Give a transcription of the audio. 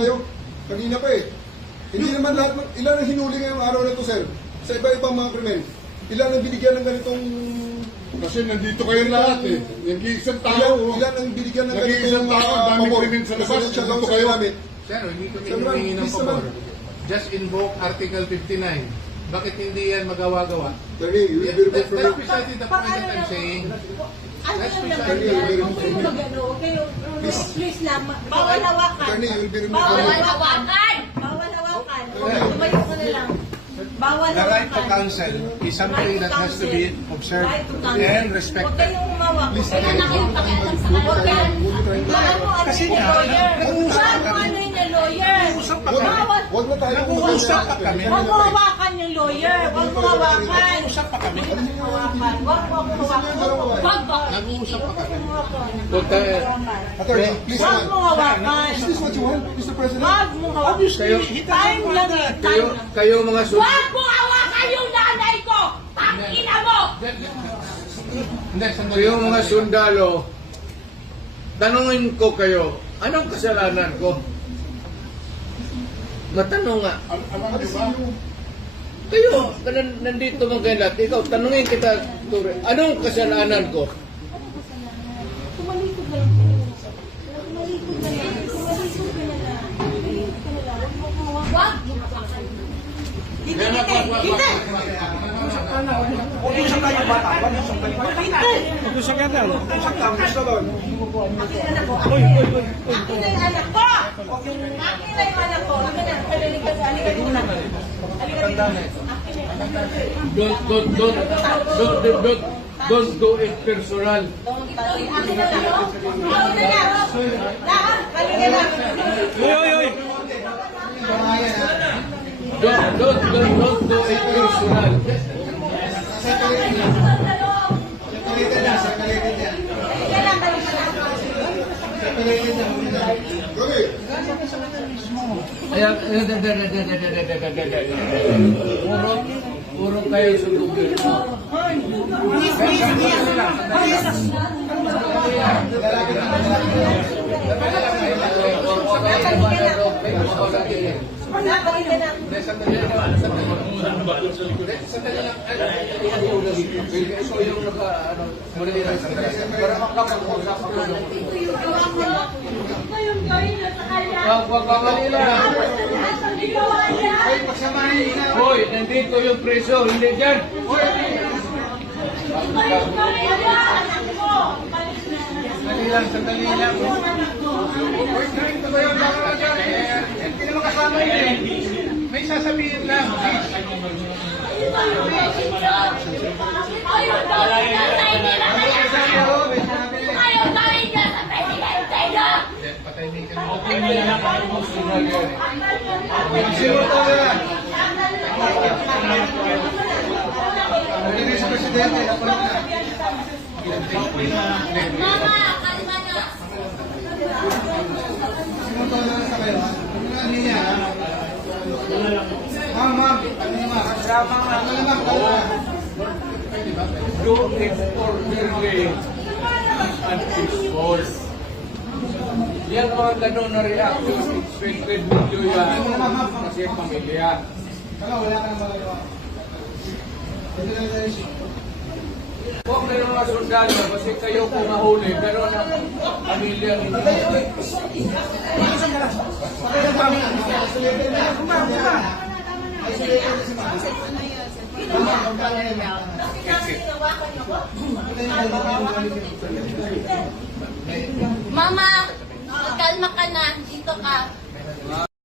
kayo. Kanina pa eh. Hindi naman lahat, ilan ang hinuli ngayong araw na to, sir? Sa iba-ibang mga krimen. Ilan ang binigyan ng ganitong... Kasi nandito kayo lahat eh. Nag-iisang tao. Ilan ang binigyan ng Nag-iisang ganitong... tao, ang dami krimen sa labas. Nandito kayo. Sir, hindi kami humingi ng pabor. Just invoke Article 59. Bakit hindi yan magawa-gawa? Attorney, you will be removed from That's your... precisely the point that I'm saying. Ano That's yung precisely naman the yan? point. Huwag mag-ano, okay? Please lang, bawal hawakan. Attorney, you will be removed Bawal from your... hawakan! Bawal hawakan. Tumayo ka na lang. Bawal The right to hawakan. counsel is something that has to be observed Right to counsel. and Huwag respected. kayong umawak. Please, Huwag na kayong pakialam sa lawyer. Bawal mo ano Kasi yung nga, lawyer. nag-uusap Bawal mo ano yung lawyer. Bawal. Huwag na tayo Nag-uusap pa kami. Huwag mo hawakan yung lawyer. Huwag mo hawakan. Usap pa kami. Hawakan. Huwag mo ako hawakan. Wag ba? Nag-uusap pa kami. Attorney, please, Wag mo hawakan. is this what you want, Mr. President? Wag mo hawakan. Time lang eh. Time lang. Kayo mga Wag mo hawakan yung nanay ko! Tangina mo! Hindi, sandali. Kayo mga sundalo, tanungin ko kayo, anong kasalanan ko? Matanong nga. Alam niyo ba? Kayo, nandito mga kayo lahat, ikaw, tanungin kita, Ture, anong kasalanan ko? Tumalikod na lang. Tumalikod na lang. Tumalikod ka na lang. Tumalikod ka na lang. Wag mo hawakan. Wag mo hawakan. Hindi, hindi. Hindi. Usap tayo bata. Usap tayo. Usap yan lang. Usap lang. Gusto doon. Akin na po. Akin na yung anak ko. Akin na yung anak ko. Akin na. Halika muna. Halika dito. Akin na yung anak ko. Don't do it personal. Akin na lang. Akin na lang. Lahat. Halika lang. Don't do it personal. Okay. Puro kayo sundugin. Halika lang. Sandali lang. Ito yung para makapag-usap ako. Ngayong gawin na sa kanya. Wag ka Manila. Ang ginawa niya. Hoy, nandito yung preso, hindi dyan. Ngayong gawin niya. Anak mo. Sandali lang. Hindi naman kasama yun eh. May sasabihin lang. Ayun gawin niya sa inila. Ayun gawin niya sa presidente niya. Patahimikan mo. Sa presidente. Mama, kalma na. Do it orderly and peaceful. Yan mga ganun na reaction, expected ninyo yan kasi pamilya. Huwag kayo mga sundalo kasi kayo kung mahuli, pero ang pamilya ninyo. Mama, kalma ka na. Dito ka.